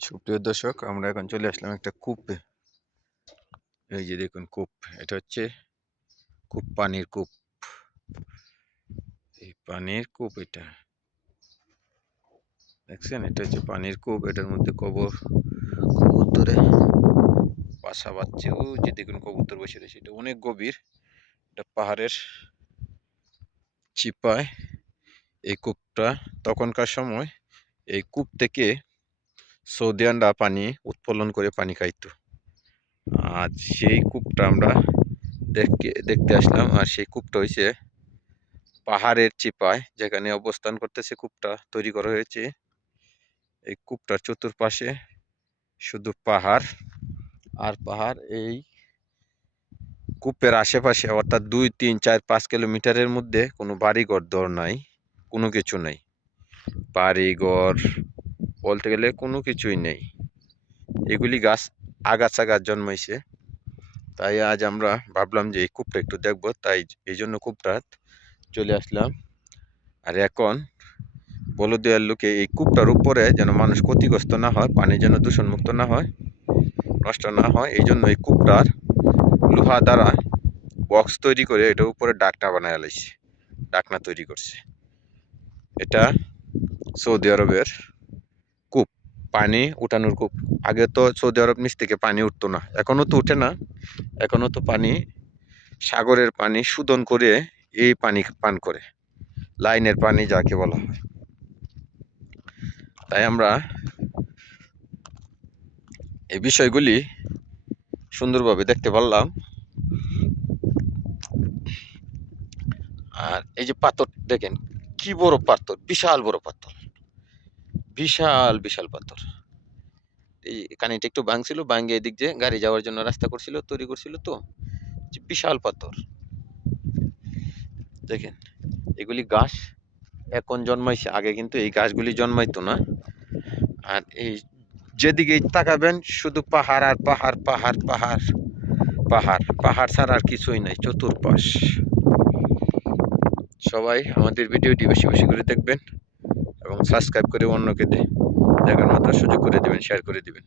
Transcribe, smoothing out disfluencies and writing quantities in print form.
সুপ্রিয় দর্শক, আমরা এখন চলে আসলাম একটা কূপে। এই যে দেখুন কূপ, এটা হচ্ছে কূপ, পানির কূপ। এই পানির কূপ, এটা দেখছেন, এটা হচ্ছে পানির কূপ। এটার মধ্যে কবুতরে বাসা বাঁধছে। ও যে দেখুন কবুতর বসে রয়েছে। এটা অনেক গভীর, এটা পাহাড়ের চিপায় এই কূপটা। তখনকার সময় এই কূপ থেকে সৌদিয়ানরা পানি উত্তোলন করে পানি খাইতো। আজ সেই কূপটা আমরা দেখতে আসলাম। আর সেই কূপটা হয়েছে পাহাড়ের চিপায়, যেখানে অবস্থান করতেছে কূপটা তৈরি করা হয়েছে। এই কূপটার চতুর্পাশে শুধু পাহাড় আর পাহাড়। এই কূপের আশেপাশে অর্থাৎ 2, 3, 4, 5 কিলোমিটারের মধ্যে কোনো বাড়িঘর দর নাই, কোনো কিছু নেই। বাড়িঘর বলতে গেলে কোনো কিছুই নেই। এগুলি আগাছা গাছ জন্মাইছে। তাই আজ আমরা ভাবলাম যে এই কূপটা একটু দেখবো, তাই এই জন্য কূপটা চলে আসলাম। আর এখন বলদিয়ার লোকে এই কূপটার উপরে যেন মানুষ ক্ষতিগ্রস্ত না হয়, পানি যেন দূষণমুক্ত না হয়, নষ্ট না হয়, এই জন্য এই কূপটার লোহা দ্বারা বক্স তৈরি করে এটার উপরে ডাকনা বানায় লাইছে, ডাকনা তৈরি করছে। এটা সৌদি আরবের কূপ, পানি উঠানোর কূপ। আগে তো সৌদি আরব নিচ থেকে পানি উঠতো না, এখনো তো উঠে না। এখনো তো পানি, সাগরের পানি শোধন করে এই পানি পান করে, লাইনের পানি যাকে বলা হয়। তাই আমরা এই বিষয়গুলি সুন্দরভাবে দেখতে পারলাম। আর এই যে পাথর দেখেন, কি বড় পাথর, বিশাল বড় পাথর, বিশাল বিশাল পাথর। এই কানিটা একটু ভাঙছিল, ভাঙে এদিক দিয়ে গাড়ি যাওয়ার জন্য রাস্তা করছিল, তৈরি করছিল। তো বিশাল পাথর দেখেন। এগুলি গাছ এখন জন্মাইছে, আগে কিন্তু এই গাছগুলি জন্মাইতো না। আর এই যেদিকে তাকাবেন শুধু পাহাড় আর পাহাড়, পাহাড়, পাহাড়, পাহাড়, পাহাড় ছাড়া আর কিছুই নাই চতুর্পাশ। সবাই আমাদের ভিডিওটি বেশি বেশি করে দেখবেন এবং সাবস্ক্রাইব করে অন্যকে দেখার মতো সুযোগ করে দেবেন, শেয়ার করে দিবেন।